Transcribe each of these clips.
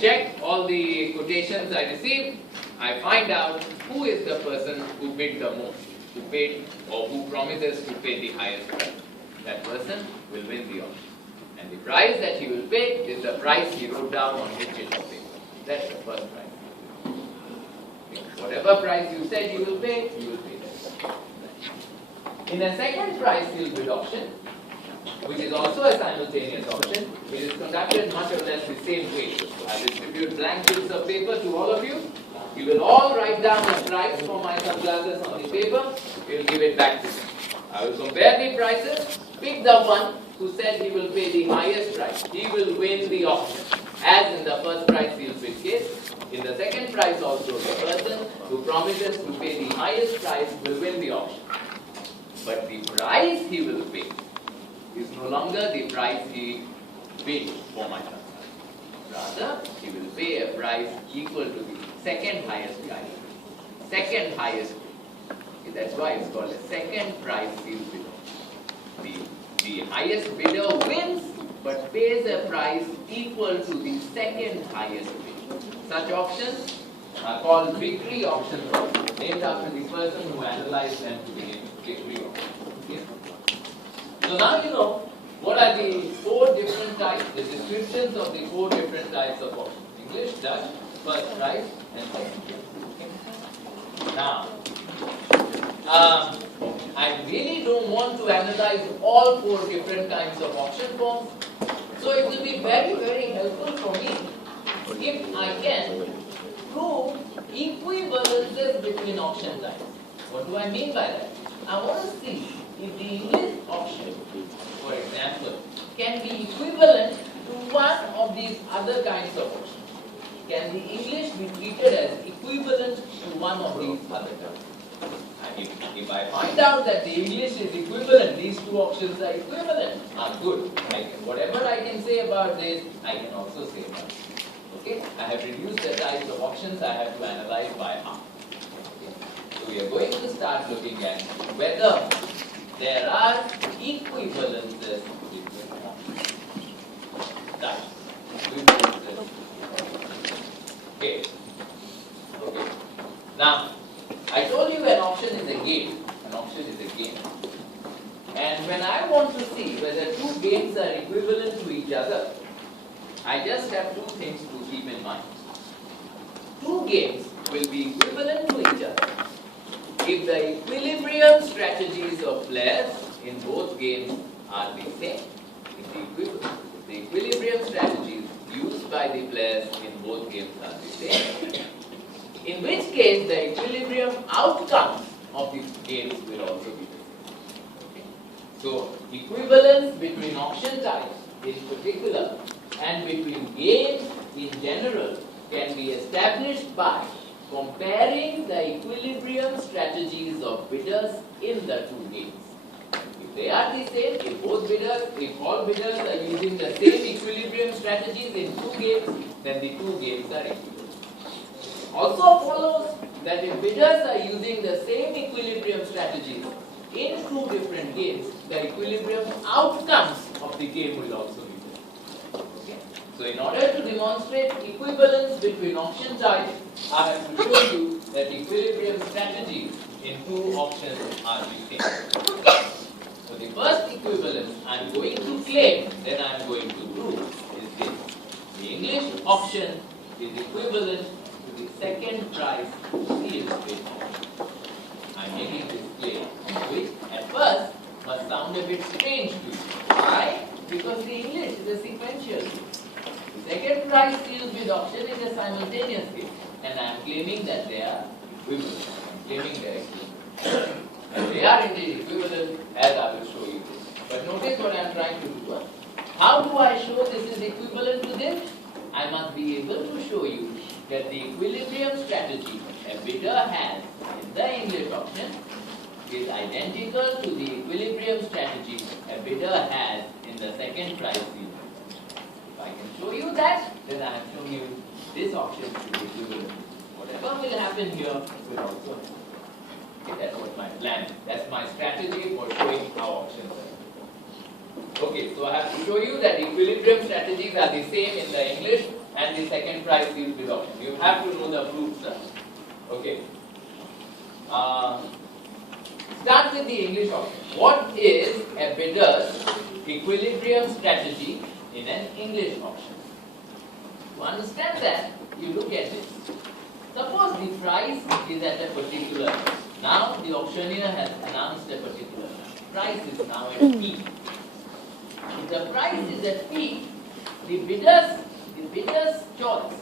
check all the quotations I received. I find out who is the person who bid the most, who paid or who promises to pay the highest price. That person will win the auction. And the price that he will pay is the price he wrote down on his sheet of paper. That's the first price. Whatever price you said you will pay that. In the second price yield bid auction, which is also a simultaneous auction, it is conducted much or less the same way. I distribute blank sheets of paper to all of you. You will all write down a price for my sunglasses on the paper. You will give it back to me. I will compare the prices, pick the one who said he will pay the highest price. He will win the auction. As in the first price yield bid case, in the second price also, the person who promises to pay the highest price will win the auction. But the price he will pay is no longer the price he paid for my sunglasses. Rather, he will pay a price equal to the second highest price. Second highest bid. Okay, that's why it's called a second price yield bid auction. The highest bidder wins but pays a price equal to the second highest bid. Such auctions are called victory auctions, named after the person who analyzed them to be victory auctions. Okay? So now you know what are the four different types, the descriptions of the four different types of auctions. English, Dutch, first price, and second price. Now, I really don't want to analyze all four different kinds of auction forms. So it will be very, very helpful for me if I can prove equivalences between auction types. What do I mean by that? I want to see if the English auction, for example, can be equivalent to one of these other kinds of auctions. Can the English be treated as equivalent to one of these other kinds? If I find out that the English is equivalent, these two auctions are equivalent, good. Whatever I can say about this, I can also say about this. Okay? I have reduced the types of auctions I have to analyze by half. Okay? So we are going to start looking at whether there are equivalences between auctions. Okay. Okay. Now, I told you an auction is a game. An auction is a game. And when I want to see whether two games are equivalent to each other, I just have two things to keep in mind. Two games will be equivalent to each other if the equilibrium strategies of players in both games are the same. If the equilibrium strategies used by the players in both games are the same. In which case, the equilibrium outcomes of these games will also be the same. Okay? So, equivalence between auction types in particular and between games in general can be established by comparing the equilibrium strategies of bidders in the two games. If they are the same, if all bidders are using the same equilibrium strategies in two games, then the two games are equivalent. Also follows that if bidders are using the same equilibrium strategies in two different games, the equilibrium outcomes of the game will also be different. Okay? So in order to demonstrate equivalence between auction types, I have to show you that equilibrium strategies in two auctions are the same. So the first equivalence I am going to claim, then I am going to prove is this. The English auction is equivalent to the second price yield bid auction. I am making this claim, which at first must sound a bit strange to you. Why? Because the English is a sequential game. The second price yield bid auction is a simultaneous game, and I am claiming that they are equivalent. I am claiming they are equivalent. And they are indeed equivalent, as I will show you this. But notice what I am trying to do. How do I show this is equivalent to this? I must be able to show you that the equilibrium strategy a bidder has in the English auction is identical to the equilibrium strategy a bidder has in the second price yield. If I can show you that, then I have shown you this auction to be equivalent. Whatever will happen here will also happen. Okay, that's what my plan is. That's my strategy for showing how auctions are. Okay, so I have to show you that equilibrium strategies are the same in the English and the second price is bid option. You have to know the proofs. Okay. Start with the English option. What is a bidder's equilibrium strategy in an English option? To understand that, you look at this. Suppose the price is at a particular. Now the auctioneer has announced a particular price is now at P. If the price is at P, the bidder's choice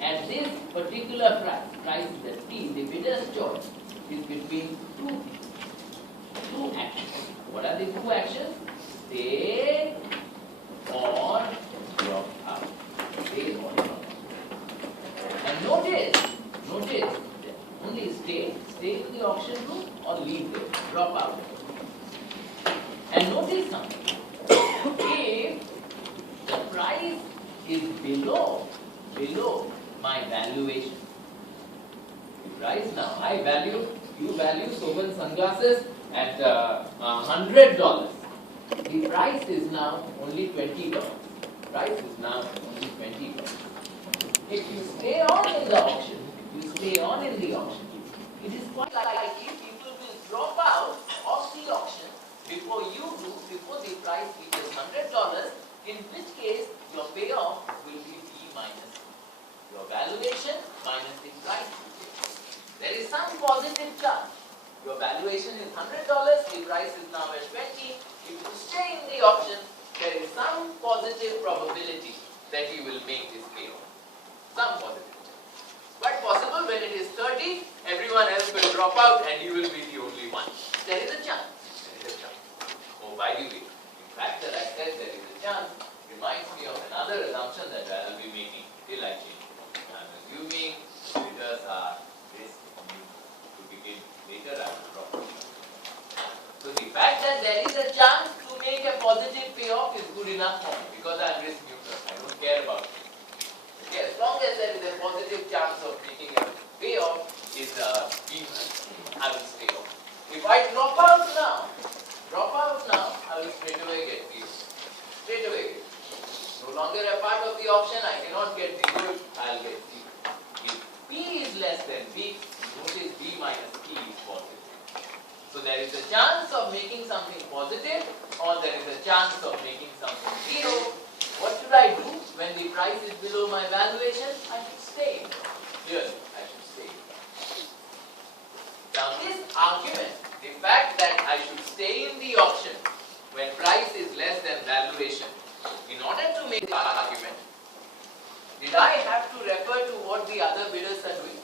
at this particular price is at P, the bidder's choice is between two actions. What are the two actions? Stay or drop out. Stay or drop out. And notice that only stay in the auction room or leave there, drop out. And notice something. If the price is below my valuation, the price now, you value Soban sunglasses at $100. The price is now only $20. Price is now only $20. If you stay on in the auction, it is quite likely people will drop out of the auction before the price reaches $100, in which case your payoff will be P minus your valuation minus the price. There is some positive chance. Your valuation is $100, the price is now at 20. If you stay in the auction, there is some positive probability that you will make this payoff. Some positive chance. Quite possible when it is 30, everyone else will drop out and you will be the only one. There is a chance. Oh, by the way, the fact that I said there is a chance reminds me of another assumption that I will be making till I change it. I am assuming bidders are risk neutral. To begin later, I will drop it. So the fact that there is a chance to make a positive payoff is good enough for me because I am risk neutral. I don't care about it. Okay, as long as there is a positive chance of making a payoff is even, I will stay on. If I drop out now, I will straight away get paid. Straight away. No longer a part of the auction, I cannot get the good, I will get C. If P is less than B, notice B minus P is positive. So there is a chance of making something positive or there is a chance of making something zero. What should I do when the price is below my valuation? I should stay. Clearly, I should stay. Now this argument, the fact that I should stay in the auction when price is less than valuation, in order to make the argument, did I have to refer to what the other bidders are doing?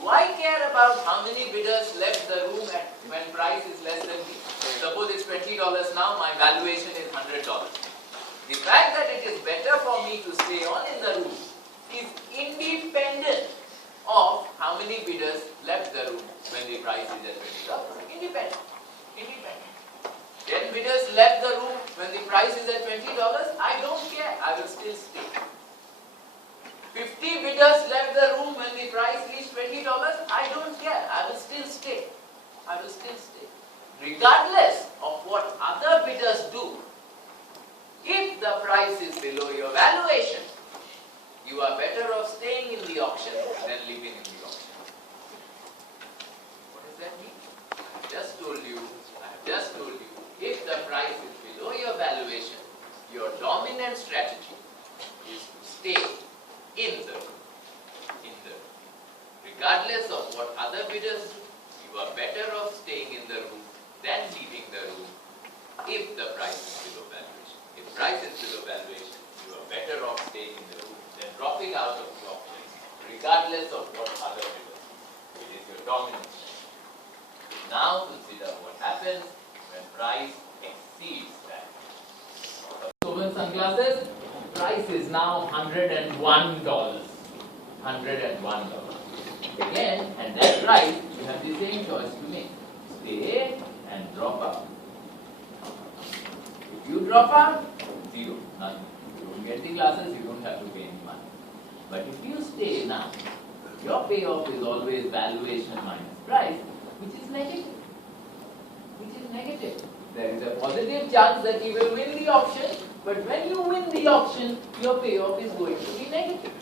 Do I care about how many bidders left the room when price is less than me? Suppose it's $20 now, my valuation is $100. The fact that it is better for me to stay on in the room is independent of how many bidders left the room when the price is at $20. Independent. 10 bidders left the room when the price is at $20. I don't care. I will still stay. 50 bidders left the room when the price reached $20. I don't care. I will still stay. Regardless of what other bidders do, if the price is below your valuation, you are better off staying in the auction than leaving in the auction. What does that mean? I have just told you, if the price is below your valuation, your dominant strategy is to stay in the room. Regardless of what other bidders do, you are better off staying in the room than leaving the room if the price is below valuation. If price is below valuation, you are better off staying in the room than dropping out of the auction, regardless of what other bidders do. It is your dominant strategy. Now consider what happens when price exceeds that. Soban sunglasses, price is now $101. Again, at that price, you have the same choice to make. Stay and drop out. If you drop out, zero, nothing. You don't get the glasses, you don't have to pay any money. But if you stay now, your payoff is always valuation minus price, which is negative. There is a positive chance that you will win the auction, but when you win the auction, your payoff is going to be negative.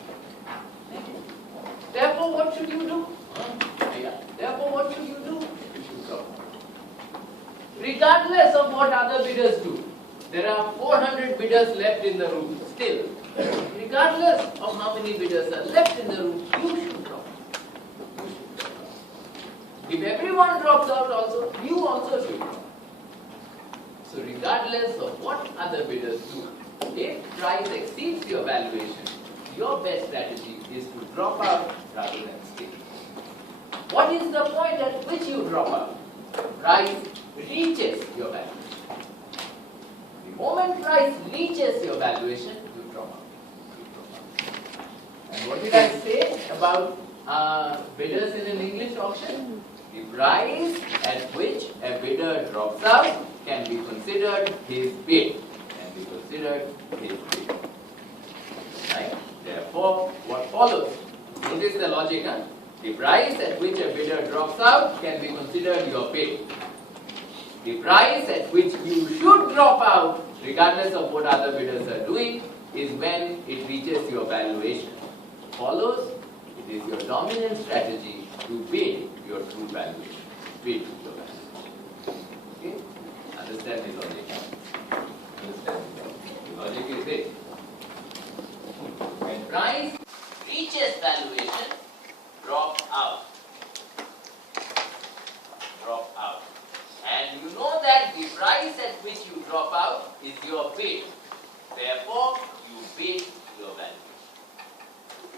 other bidders do. There are 400 bidders left in the room still. Regardless of how many bidders are left in the room, you should drop out. You should drop out. If everyone drops out also, you also should drop out. So regardless of what other bidders do, if price exceeds your valuation, your best strategy is to drop out rather than stay. What is the point at which you drop out? Price reaches your valuation. The moment price reaches your valuation, you drop out. And what did I say about bidders in an English auction? The price at which a bidder drops out can be considered his bid. Can be considered his bid. Right? Therefore, what follows? Notice the logic, huh? The price at which a bidder drops out can be considered your bid. The price at which you should drop out, regardless of what other bidders are doing, is when it reaches your valuation. Follows, it is your dominant strategy to bid your true valuation. Bid your valuation. Okay? Understand the logic? Understand the logic? The logic is this. When price reaches valuation, drop out. Drop out. And you know that the price at which you drop out is your bid. Therefore, you bid your valuation.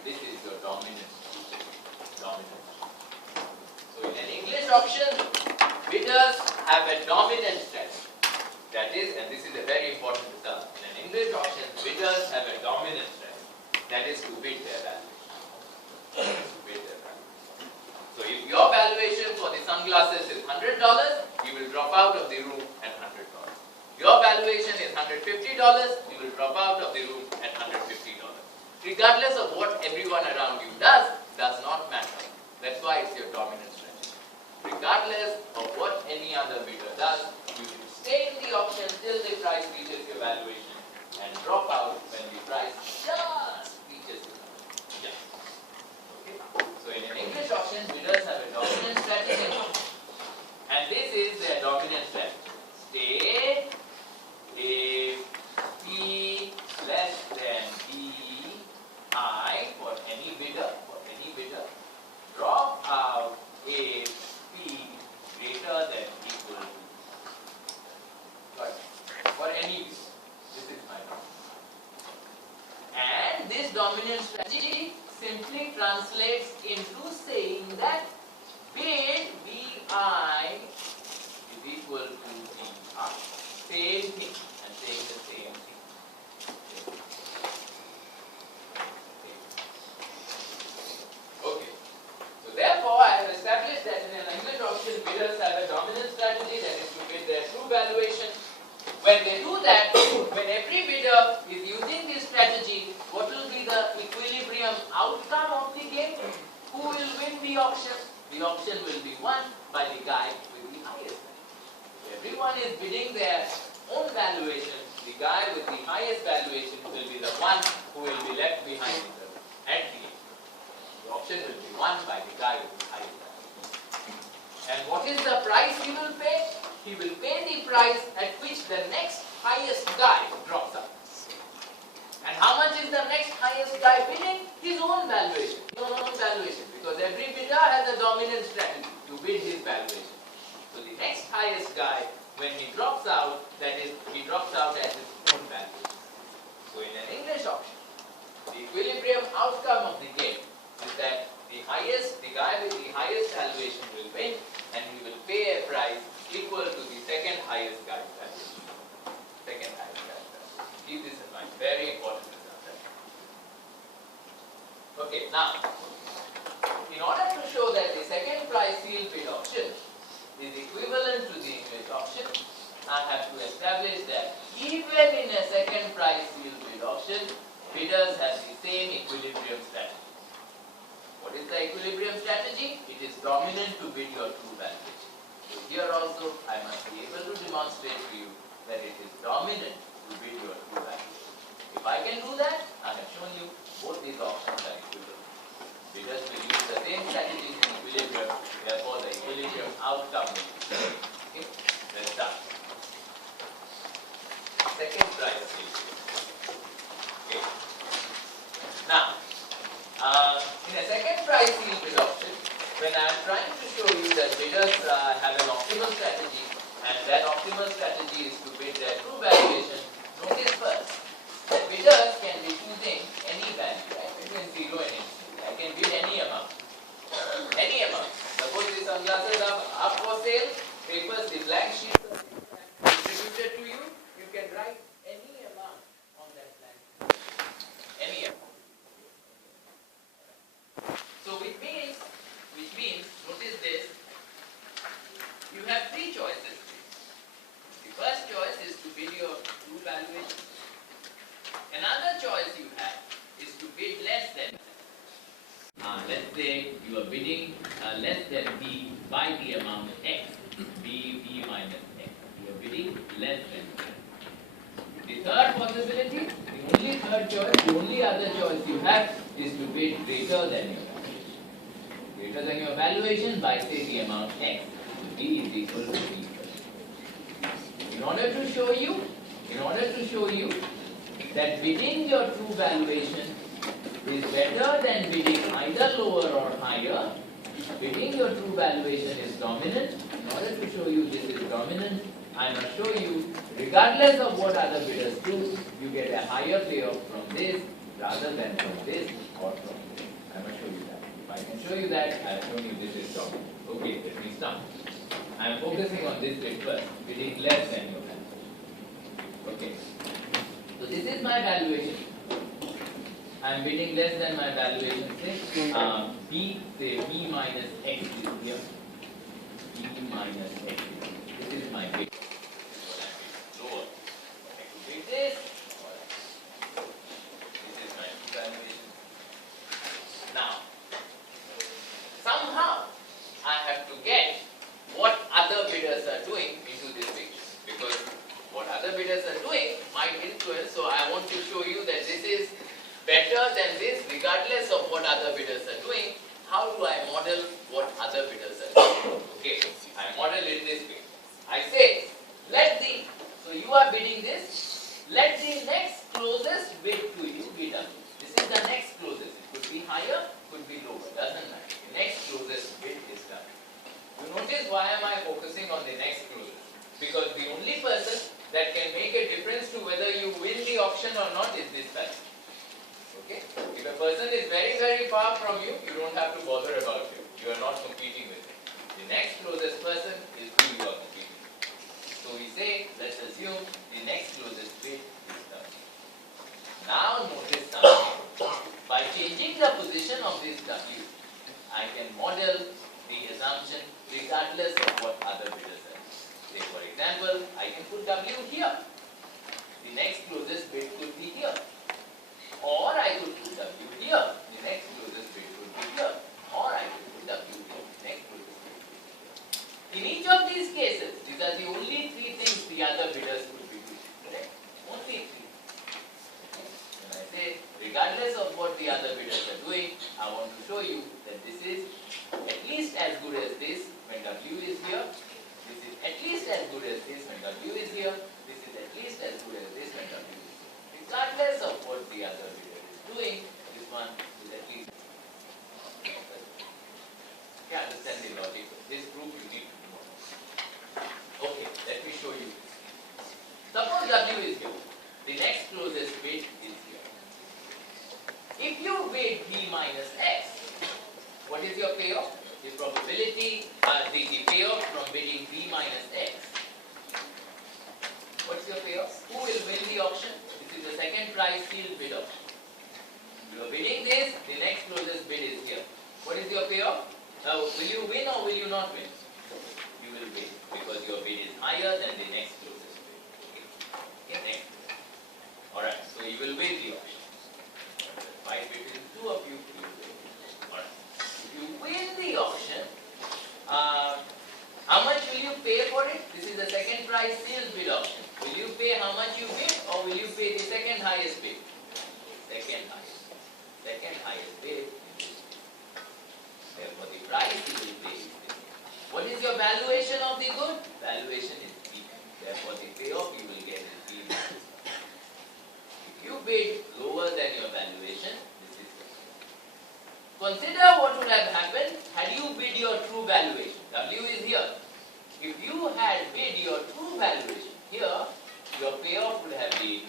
This is your dominant. Dominant. So in an English auction, bidders have a dominant strategy. That is, and this is a very important term. In an English auction, bidders have a dominant strategy. That is to bid their valuation. Bid their valuation. So if your valuation for the sunglasses is $100, you will drop out of the room at $100. Your valuation is $150, you will drop out of the room at $150. Regardless of what everyone around you does not matter. That's why it's your dominant strategy. Regardless of what any other bidder does, you should stay in the auction till the price reaches your valuation and drop out when the price just reaches your valuation. Okay? So in an English auction, bidders have a dominant strategy, and this is their dominant strategy. Stay if P less than D I for any bidder, drop out if P greater than equal to. But for any bidder, this is my point. And this dominant strategy simply translates into saying that bid BI is equal to DI. Same thing, and saying the same thing. Okay. So therefore, I have established that in an English auction, bidders have a dominant strategy, that is to bid their true valuation. When they do that, when every bidder is using this strategy, what will be the equilibrium outcome of the game? Who will win the auction? The auction will be won by the guy with the highest valuation. Everyone is bidding their own valuation. The guy with the highest valuation will be the one who will be left behind at the end. The auction will be won by the guy with the highest valuation. And what is the price he will pay? He will pay the price at which the next highest guy drops out. And how much is the next highest guy bidding? His own valuation. His own valuation. Because every bidder has a dominant strategy to bid his valuation. So the next highest guy, when he drops out, that is, he drops out at his own valuation. So in an English auction, the equilibrium outcome of the game is that the guy with the highest valuation will win, and he will pay a price equal to the second highest guy's valuation. Second highest guy's valuation. Keep this in mind. Very important to understand. Okay, now, in order to show that the second price sealed bid auction is equivalent to the English auction, I have to establish that even in a second price sealed bid auction, bidders have the same equilibrium strategy. What is the equilibrium strategy? It is dominant to bid your true valuation. So here also, I must be able to demonstrate to you that it is dominant to bid your true valuation. If I can do that, I have shown you both these options are equivalent. Bidders will use the same strategies in equilibrium, therefore the equilibrium outcome will be the same. Okay, let's start. second price yield bid option, when I am trying to show you that bidders have an optimal strategy, and that optimal strategy is to bid their true valuation, notice first that bidders can be choosing any value, right, between 0 and infinity. I can bid any amount. Any amount. Suppose these sunglasses are up for sale, papers, the blank sheets are distributed to you, you can write any amount on that blank sheet. Any amount. So which means, notice this, you have three choices. The first choice is to bid your true valuation. Another choice you have is to bid less than. Let's say you are bidding less than B by the amount X, B minus X. You are bidding less than that. The third possibility, the only third choice, the only other choice you have is to bid greater than your valuation. Greater than your valuation by say the amount X. B is equal to B. In order to show you that bidding your true valuation is better than bidding either lower or higher, bidding your true valuation is dominant. In order to show you this is dominant, I must show you, regardless of what other bidders do, you get a higher payoff from this rather than from this or from this. I must show you that. If I can show you that, I have shown you this is dominant. Okay, let me stop. I am focusing on this bit first, bidding less than your valuation. Okay. So this is my valuation. I am bidding less than my valuation. Say B minus X is here. B minus X. This is my bid. Lower. I could bid this. This is my valuation. Now, somehow I have to get what other bidders are doing into this picture, because what other bidders are doing might influence. So I want to show you that this is better than this regardless of what other bidders are doing. How do I model what other bidders are doing? Okay, I model it this way. I say, so you are bidding this, let the next closest bid to you be done. This is the next closest. It could be higher, could be lower, doesn't matter. The next closest bid is done. You notice why am I focusing on the next closest? Because the only person that can make a difference to whether you win the auction or not is this person. Okay? If a person is very, very far from you, you don't have to bother about him. You are not competing with him. The next closest person is who you are competing with. So we say, let's assume the next closest bid is done. Now notice something. By changing the position of this W, I can model the assumption regardless of what other bidders are. Say for example, I can put W here. The next closest bid could be here. Or I could put W here. The next closest bid could be here. Or I could put W here. The next closest bid could be here. In each of these cases, these are the only three things the other bidders could be doing. Correct? Only three. Okay? When I say, regardless of what the other bidders are doing, I want to show you that this is at least as good as this when W is here. This is at least as good as this when W is here. This is at least as good as this when W is here. Regardless of what the other bidder is doing, this one is at least. You understand the logic? This proof you need to know. Okay, let me show you. Suppose W is here. The next closest bid is here. If you bid B minus X, what is your payoff? The probability, the payoff from bidding B minus X. What's your payoff? Who will win the auction? This is the second price sealed bid option. You are bidding this, the next closest bid is here. What is your payoff? Will you win or will you not win? You will win because your bid is higher than the next closest bid. Okay, next. Alright, so you will win the auction. Fight between two of you, you will win. Alright. If you win the auction, how much will you pay for it? This is the second price sealed bid option. Will you pay how much you bid or will you pay the second highest bid? Second highest. Second highest bid. Therefore the price you will pay is this. What is your valuation of the good? Valuation is B. Therefore the payoff you will get is B. If you bid lower than your valuation, this is consider what would have happened had you bid your true valuation. W is here. If you had bid your true valuation here, your payoff would have been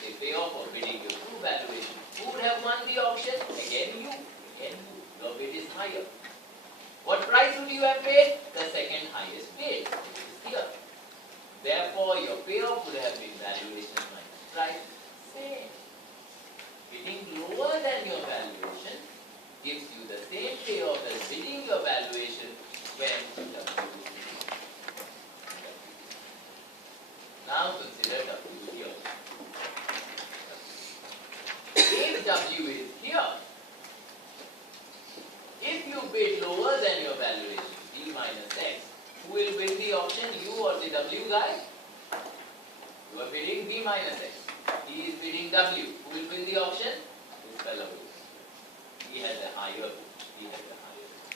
the payoff of bidding your true valuation. Who would have won the auction? Again you. Again you. Your bid is higher. What price would you have paid? The second highest bid, which is here. Therefore, your payoff would have been valuation minus price. Same. Bidding lower than your valuation gives you the same payoff as bidding your valuation when W is here. Now consider W here. If W is here, if you bid lower than your valuation, B minus X, who will win the auction, you or the W guy? You are bidding B minus X. He is bidding W. Who will win the auction? This fellow will. He has a higher bid. He has a higher bid.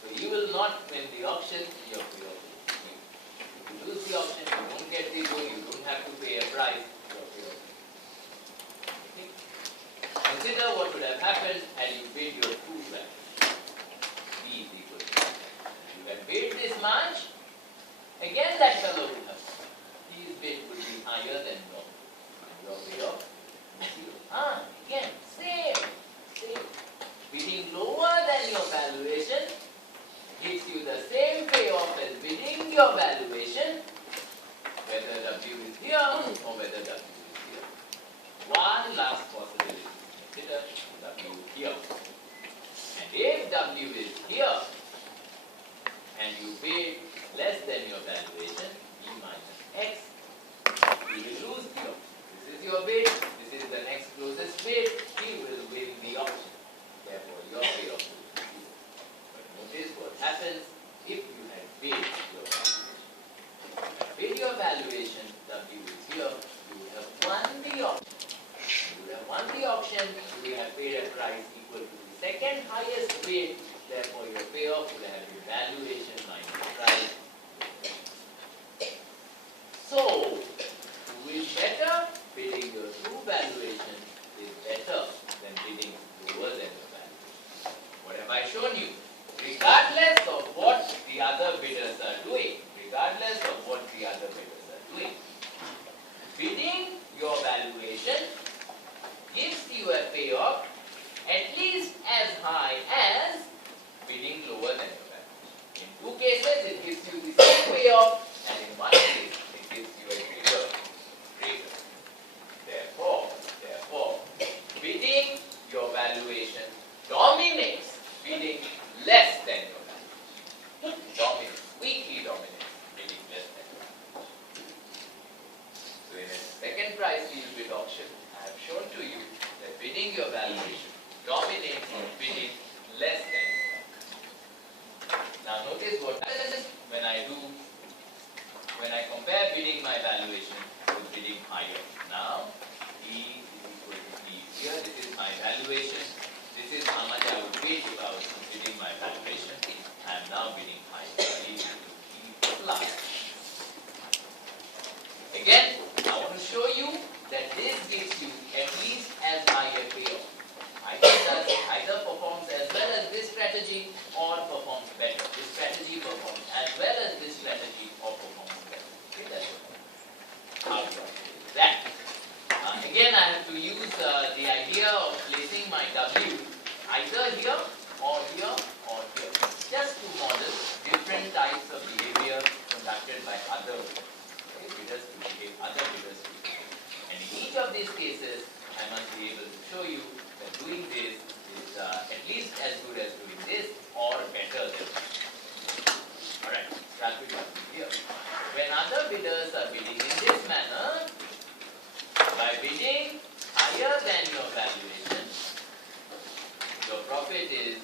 So you will not win the auction, your payoff will win. If you lose the auction, you don't get the good, you don't have to pay a price, your payoff will win. Okay? Consider what would have happened had you bid your true value. B is equal to you had bid this much, again that fellow would have won. His bid would be higher than your payoff is zero. Again, same. Bidding lower than your valuation gives you the same payoff as bidding your valuation, whether W is here or whether W is here. One last possibility. Consider W here. And if W is here, and you bid less than your valuation, B minus X, you will lose the auction. This is your bid, this is the next closest bid, he will win the auction. Therefore, your payoff will be zero. But notice what happens if you had bid your valuation. Bid your valuation, W is here, you would have won the auction. You would have won the auction, you would have paid a price equal to the second highest bid, therefore your payoff would have been valuation minus price. So, who is better? Bidding your true valuation is better than bidding lower than your valuation. What have I shown you? Regardless of what the other bidders are doing, bidding your valuation gives you a payoff at least as high as bidding lower than your valuation. In two cases, it gives you the same payoff, and in one case, it gives you a greater. Therefore, bidding your valuation dominates bidding less than your valuation. Dominates, weakly dominates bidding less than your valuation. So in a second price field bid auction, I have shown to you that bidding your valuation dominates bidding less than your valuation. Now notice what happens when I compare bidding my valuation with bidding higher. Now, E is equal to E. Here, this is my valuation. This is how much I would bid if I was bidding my valuation. I am now bidding higher. E is equal to E plus. Again, I want to show you that this gives you at least as high a payoff. Either performs as well as this strategy or performs better. This strategy performs as well as this strategy or performs better. Okay, that's how do I do that? Again, I have to use the idea of placing my W either here or here or here, just to model different types of behavior conducted by other bidders to behave, other bidders to behave. And in each of these cases, I must be able to show you that doing this is at least as good as doing this or better than this. Alright, start with one here. When other bidders are bidding in this manner, by bidding higher than your valuation, your profit is,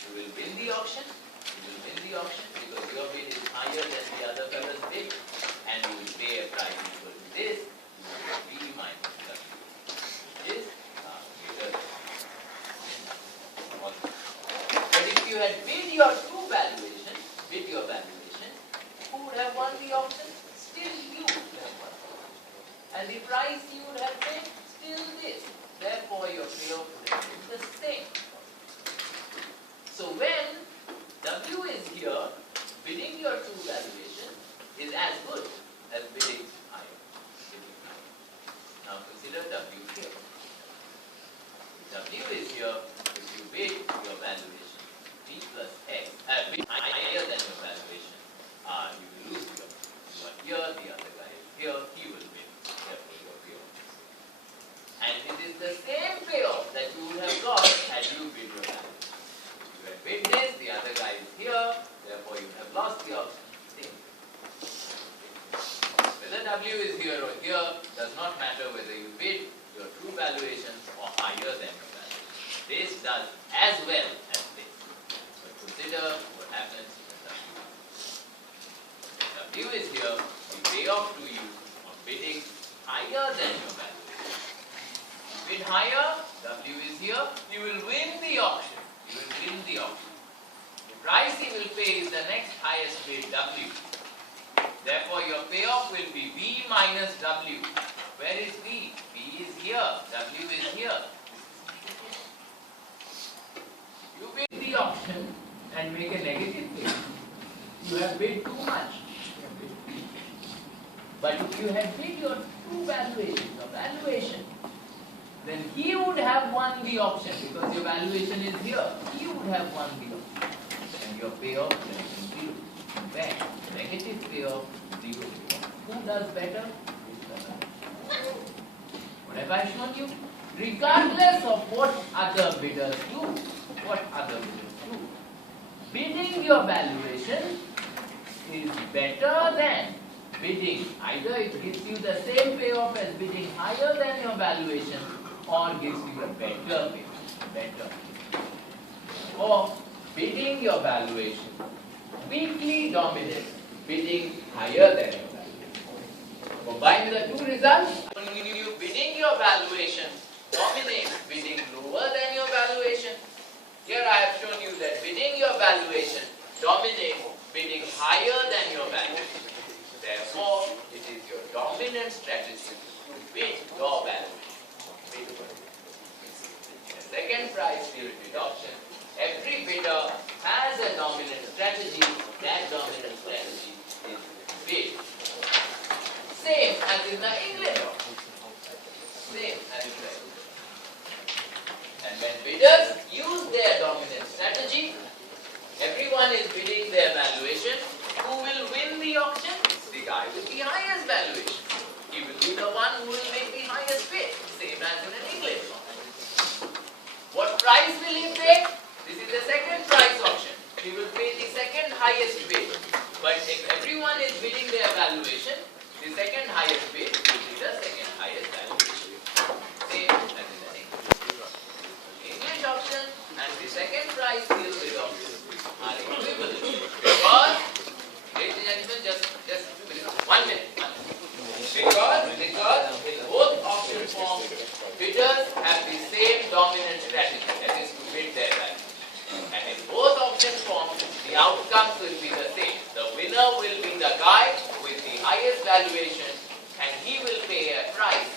you will win the auction, because your bid is higher than the other fellow's bid, and you will pay a price equal to this, you will get B minus W, which is greater than. But if you had bid your true valuation, who would have won the auction? Still you would have won. And the price you would have paid, still this. Therefore, your payoff would have been the same. here, if you bid your valuation B plus X, bid higher than your valuation, you will lose your. You are here, the other guy is here, he will bid. Therefore, your payoff. And it is the same payoff that you would have got had you bid your valuation. You have bid this, the other guy is here, therefore you have lost the option. Whether W is here or here does not matter whether you bid your true valuation or higher than your valuation. This does as well as this. But consider what happens when W is here, the payoff to you of bidding higher than your valuation. You bid higher, W is here, you will win the auction. You will win the auction. The price he will pay is the next highest bid, W. Therefore, your payoff will be V minus W. Where is V? V is here. W is here. You bid the auction and make a negative payment. You have bid too much. But if you had bid your true valuation, then he would have won the auction because your valuation is here. He would have won the auction. And your payoff will be 0. Where? Negative payoff, 0 payoff. Who does better? What have I shown you? Regardless of what other bidders do, bidding your valuation is better than bidding. Either it gives you the same payoff as bidding higher than your valuation or gives you a better payoff. Or bidding your valuation weakly dominates bidding higher than your valuation. Combine the two results. You bidding your valuation dominates bidding lower than your valuation. Here I have shown you that bidding your valuation dominates bidding higher than your valuation. Therefore, it is your dominant strategy to bid your valuation. The second price spirited auction, every bidder has a dominant strategy. That dominant strategy is bid. Same as in the English auction. Same as in the English. And when bidders use their dominant strategy, everyone is bidding their valuation. Who will win the auction? The guy with the highest valuation. He will be the one who will make the highest bid. Same as in an English auction. What price will he pay? This is the second price auction. He will pay the second highest bid. But if everyone is bidding their valuation, the second highest bid will be the second highest valuation. Same as in the English auction and the second price deal with auction are equivalent. Because, ladies and gentlemen, just 2 minutes. 1 minute. Because in both auction forms, bidders have the same dominant strategy, that is to bid their value. And in both auction forms, the outcomes will be the same. The winner will be the guy with the highest valuation, and he will pay a price